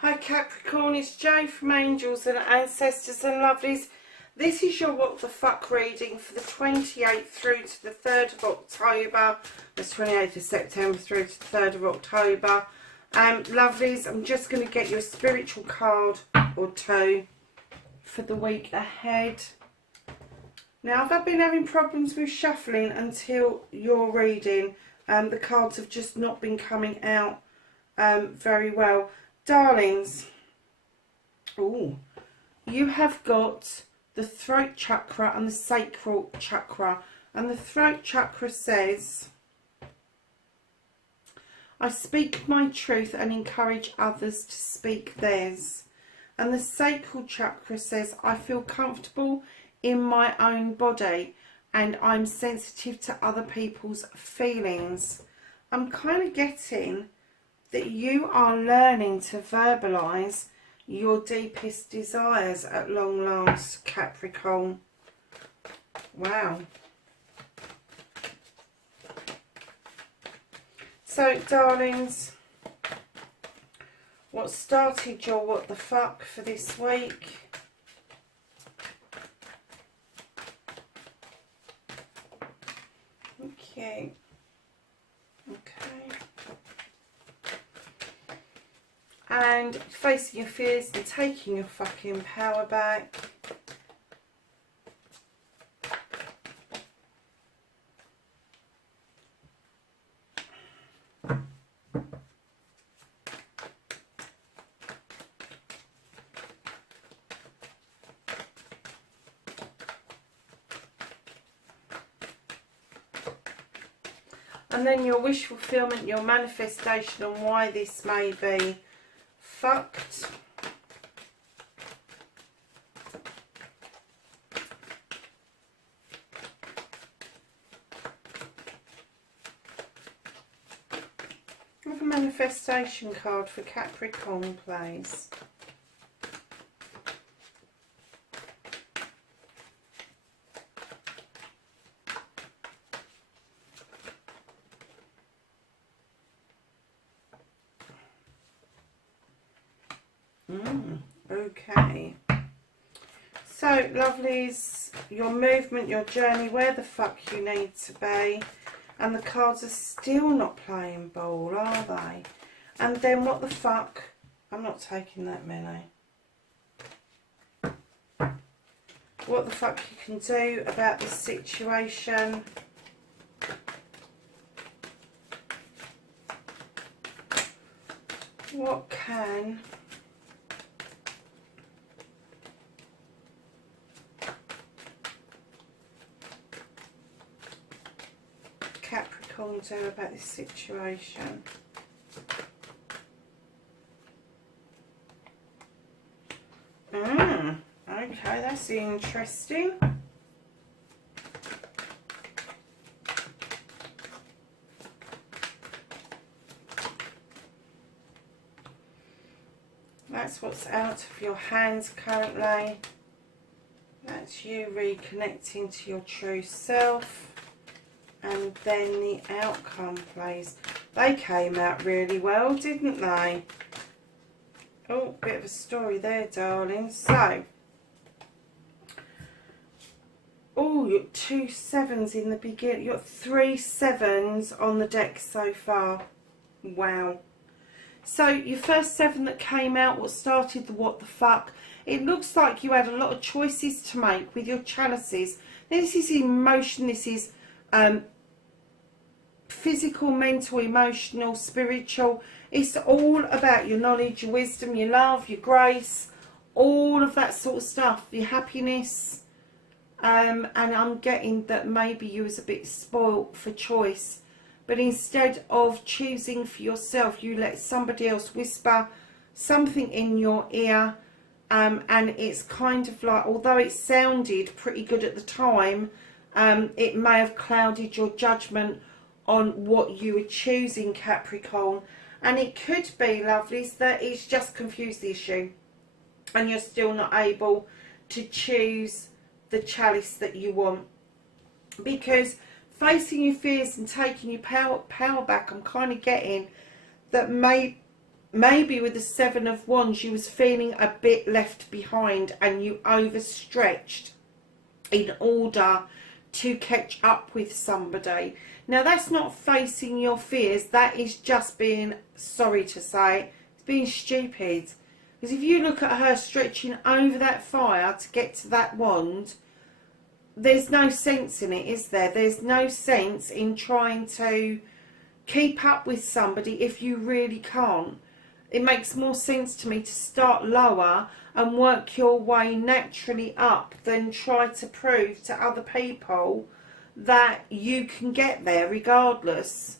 Hi Capricorn, it's Jo from Angels and Ancestors and Lovelies. This is your What the Fuck reading for the 28th through to the 3rd of October. The 28th of September through to the 3rd of October. Lovelies, I'm just going to get you a spiritual card or two for the week ahead. Now, I've been having problems with shuffling until your reading. The cards have just not been coming out very well. Darlings, you have got the throat chakra and the sacral chakra. And the throat chakra says, I speak my truth and encourage others to speak theirs. And the sacral chakra says, I feel comfortable in my own body and I'm sensitive to other people's feelings. I'm kind of getting that you are learning to verbalise your deepest desires at long last, Capricorn. Wow. So, darlings, what started your what the fuck for this week? Okay. And facing your fears and taking your fucking power back. And then your wish fulfillment, your manifestation, and why this may be fucked. Have a manifestation card for Capricorn, please. Okay. So, lovelies, your movement, your journey, where the fuck you need to be. And the cards are still not playing ball, are they? And then what the fuck? I'm not taking that many. What the fuck you can do about this situation. What can Capricorn do about this situation? Okay, that's interesting. That's what's out of your hands currently. That's you reconnecting to your true self. And then the outcome, please. They came out really well, didn't they? Oh, bit of a story there, darling. So, you got 2 7s in the beginning. You got 3 7s on the deck so far. Wow. So, your first 7 that came out, what started the what the fuck? It looks like you had a lot of choices to make with your chalices. This is emotion, this is physical, mental, emotional, spiritual. It's all about your knowledge, your wisdom, your love, your grace, all of that sort of stuff, your happiness. And I'm getting that maybe you was a bit spoilt for choice, but instead of choosing for yourself, you let somebody else whisper something in your ear, and it's kind of like, although it sounded pretty good at the time, it may have clouded your judgment on what you were choosing, Capricorn. And it could be, lovelies, that it's just confused the issue and you're still not able to choose the chalice that you want. Because facing your fears and taking your power back, I'm kind of getting that maybe with the Seven of Wands, you was feeling a bit left behind and you overstretched in order to catch up with somebody. Now, that's not facing your fears. That is just being, sorry to say, it's being stupid. Because if you look at her stretching over that fire to get to that wand, there's no sense in it, is there? There's no sense in trying to keep up with somebody if you really can't. It makes more sense to me to start lower and work your way naturally up than try to prove to other people that you can get there regardless.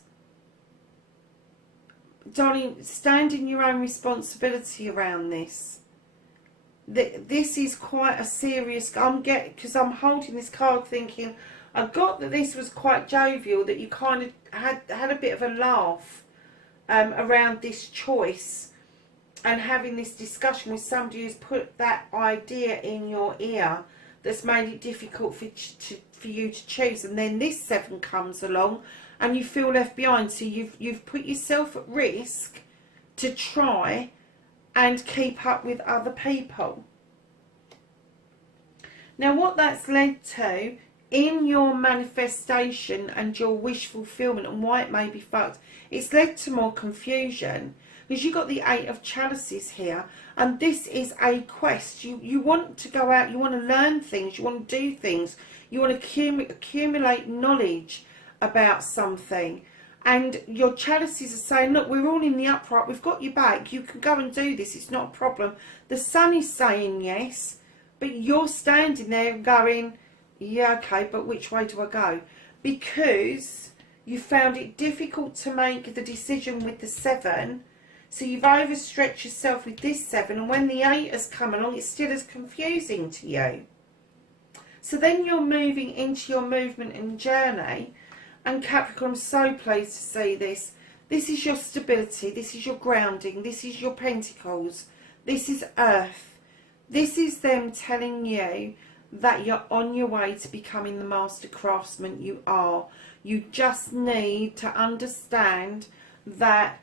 Darling, stand in your own responsibility around this. This is quite a serious... because I'm holding this card thinking, I got that this was quite jovial, that you kind of had a bit of a laugh around this choice and having this discussion with somebody who's put that idea in your ear that's made it difficult for you to choose. And then this seven comes along and you feel left behind. So you've put yourself at risk to try and keep up with other people. Now, what that's led to in your manifestation and your wish fulfillment and why it may be fucked, it's led to more confusion. Because you've got the Eight of Chalices here, and this is a quest. You want to go out, you want to learn things, you want to do things, you want to accumulate knowledge about something. And your chalices are saying, look, we're all in the upright, we've got your back, you can go and do this, it's not a problem. The sun is saying yes, but you're standing there going, yeah, okay, but which way do I go? Because you found it difficult to make the decision with the seven, so you've overstretched yourself with this seven, and when the eight has come along, it's still as confusing to you. So then you're moving into your movement and journey, and Capricorn, I'm so pleased to see this. This is your stability, this is your grounding, this is your pentacles, this is earth. This is them telling you that you're on your way to becoming the master craftsman you are. You just need to understand that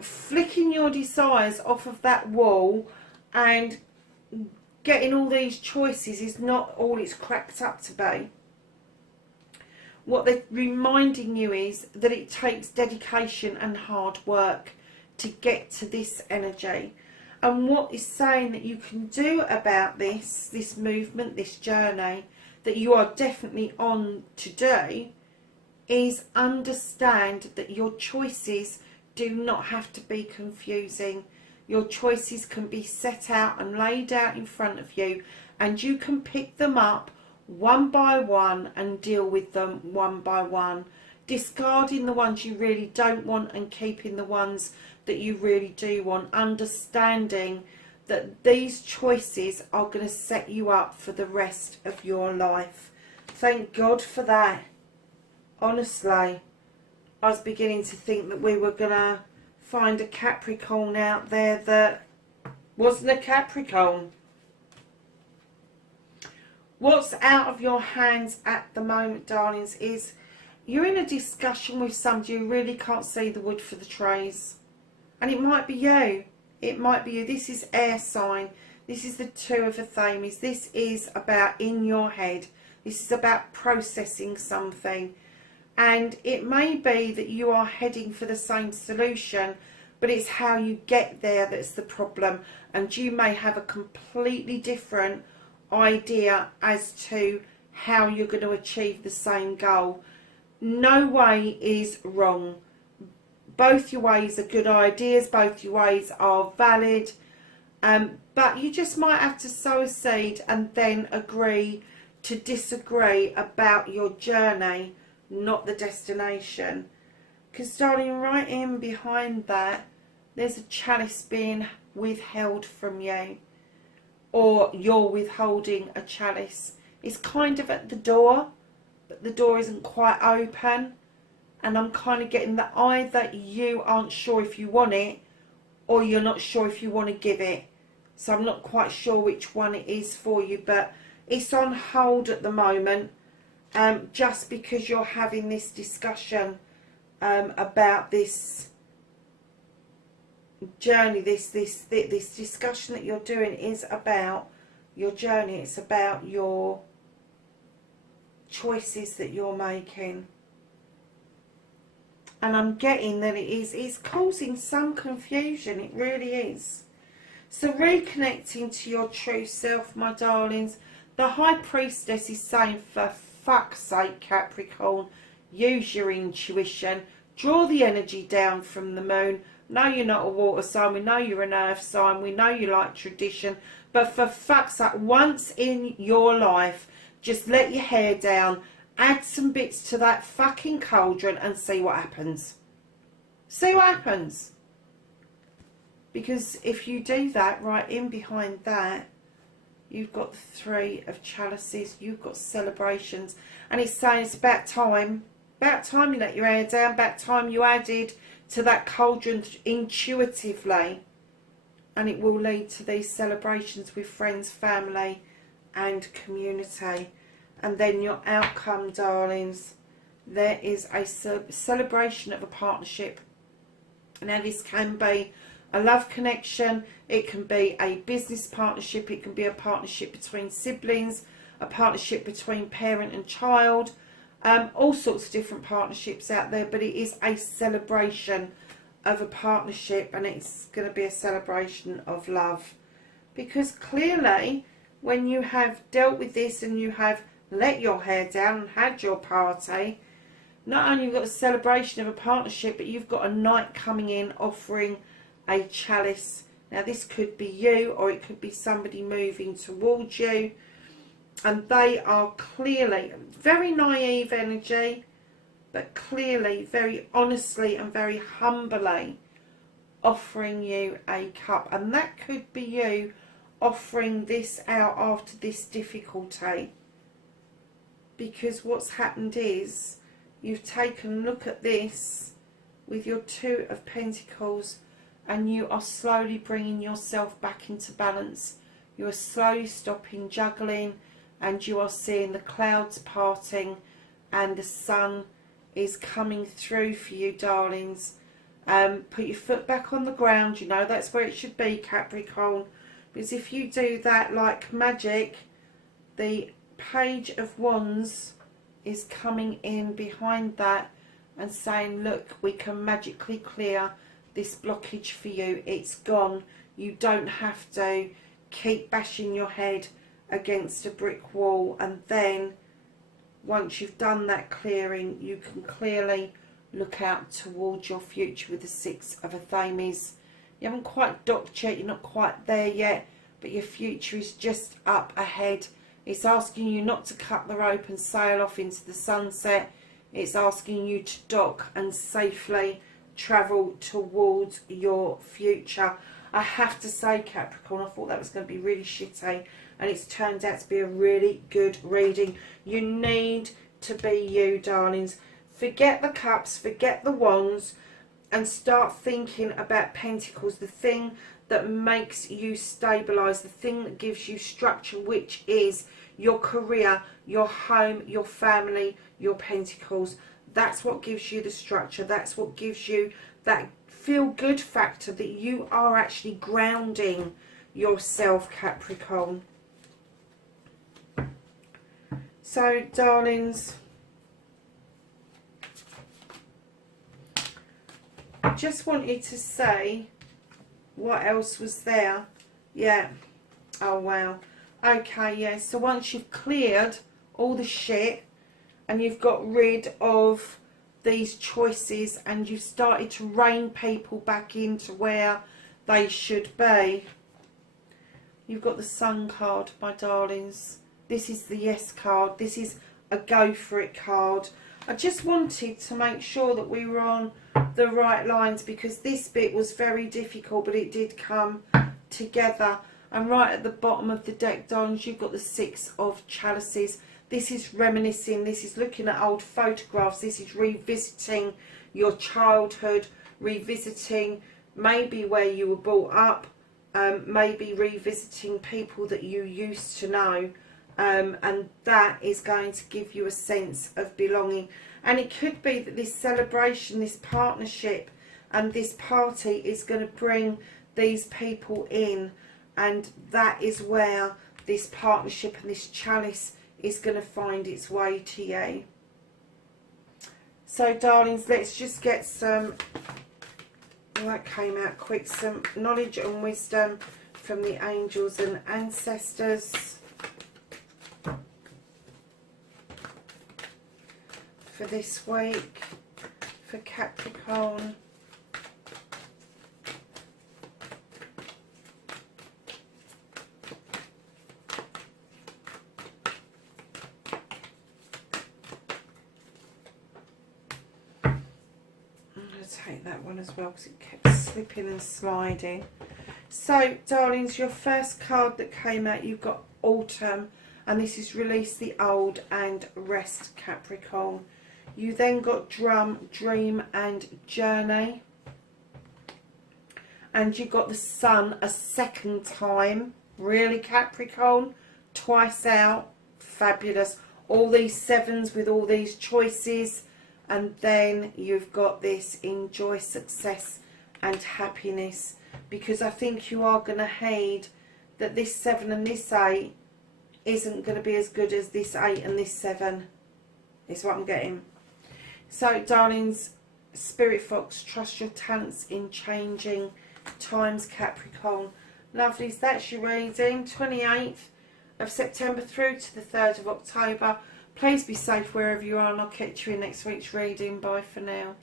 flicking your desires off of that wall and getting all these choices is not all it's cracked up to be. What they're reminding you is that it takes dedication and hard work to get to this energy. And what is saying that you can do about this movement, this journey that you are definitely on to do, is understand that your choices do not have to be confusing. Your choices can be set out and laid out in front of you, and you can pick them up one by one and deal with them one by one, discarding the ones you really don't want and keeping the ones that you really do want, understanding that these choices are going to set you up for the rest of your life. Thank God for that. Honestly, I was beginning to think that we were going to find a Capricorn out there that wasn't a Capricorn. What's out of your hands at the moment, darlings, is you're in a discussion with somebody who really can't see the wood for the trees. And it might be you. It might be you. This is air sign. This is the Two of Athames. This is about in your head. This is about processing something. And it may be that you are heading for the same solution, but it's how you get there that's the problem. And you may have a completely different idea as to how you're going to achieve the same goal. No way is wrong. Both your ways are good ideas, both your ways are valid, but you just might have to sow a seed and then agree to disagree about your journey, not the destination. Because, darling, right in behind that, there's a chalice being withheld from you, or you're withholding a chalice. It's kind of at the door, but the door isn't quite open. And I'm kind of getting that either you aren't sure if you want it, or you're not sure if you want to give it. So I'm not quite sure which one it is for you, but it's on hold at the moment, just because you're having this discussion about this journey, this discussion that you're doing is about your journey. It's about your choices that you're making. And I'm getting that it's causing some confusion. It really is. So reconnecting to your true self, my darlings. The High Priestess is saying, for fuck's sake, Capricorn, use your intuition. Draw the energy down from the moon. No, you're not a water sign. We know you're an earth sign. We know you like tradition. But for fuck's sake, once in your life, just let your hair down. Add some bits to that fucking cauldron and see what happens. See what happens. Because if you do that, right in behind that, you've got the Three of Chalices. You've got celebrations. And it's saying it's about time. About time you let your hair down. About time you added to that cauldron intuitively. And it will lead to these celebrations with friends, family and community. And then your outcome, darlings, there is a celebration of a partnership. Now this can be a love connection, it can be a business partnership, it can be a partnership between siblings, a partnership between parent and child, all sorts of different partnerships out there, but it is a celebration of a partnership, and it's going to be a celebration of love. Because clearly, when you have dealt with this and you have let your hair down and had your party, not only you've got a celebration of a partnership, but you've got a knight coming in offering a chalice. Now this could be you, or it could be somebody moving towards you, and they are clearly very naive energy, but clearly very honestly and very humbly offering you a cup. And that could be you offering this out after this difficulty. Because what's happened is you've taken a look at this with your Two of Pentacles, and you are slowly bringing yourself back into balance. You are slowly stopping juggling, and you are seeing the clouds parting and the sun is coming through for you, darlings. Put your foot back on the ground. You know that's where it should be, Capricorn. Because if you do that like magic, the Page of Wands is coming in behind that and saying, look, we can magically clear this blockage for you. It's gone. You don't have to keep bashing your head against a brick wall. And then once you've done that clearing, you can clearly look out towards your future with the Six of Athames. You haven't quite docked yet. You're not quite there yet, but your future is just up ahead. It's asking you not to cut the rope and sail off into the sunset. It's asking you to dock and safely travel towards your future. I have to say, Capricorn, I thought that was going to be really shitty, and it's turned out to be a really good reading. You need to be you, darlings. Forget the cups, forget the wands, and start thinking about Pentacles, the thing that makes you stabilise, the thing that gives you structure, which is your career, your home, your family, your Pentacles. That's what gives you the structure. That's what gives you that feel-good factor, that you are actually grounding yourself, Capricorn. So, darlings, I just wanted to say what else was there. Yeah. Oh, wow. Okay, yeah. So once you've cleared all the shit and you've got rid of these choices and you've started to rein people back into where they should be, you've got the Sun card, my darlings. This is the yes card. This is a go for it card. I just wanted to make sure that we were on the right lines, because this bit was very difficult, but it did come together. And right at the bottom of the deck, darlings, you've got the Six of Chalices. This is reminiscing, this is looking at old photographs, this is revisiting your childhood, revisiting maybe where you were brought up, maybe revisiting people that you used to know. And that is going to give you a sense of belonging. And it could be that this celebration, this partnership, and this party is going to bring these people in, and that is where this partnership and this chalice is going to find its way to you. So darlings, let's just get some, well, that came out quick, some knowledge and wisdom from the angels and ancestors for this week for Capricorn. Take that one as well because it kept slipping and sliding. So darlings, your first card that came out, you've got Autumn, and this is release the old and rest, Capricorn. You then got Drum, Dream and Journey, and you got the Sun a second time. Really, Capricorn? Twice out. Fabulous. All these sevens with all these choices. And then you've got this enjoy success and happiness, because I think you are going to hate that this 7 and this 8 isn't going to be as good as this 8 and this 7. Is what I'm getting. So darlings, Spirit Fox, trust your talents in changing times, Capricorn. Lovelies, that's your reading. 28th of September through to the 3rd of October. Please be safe wherever you are, and I'll catch you in next week's reading. Bye for now.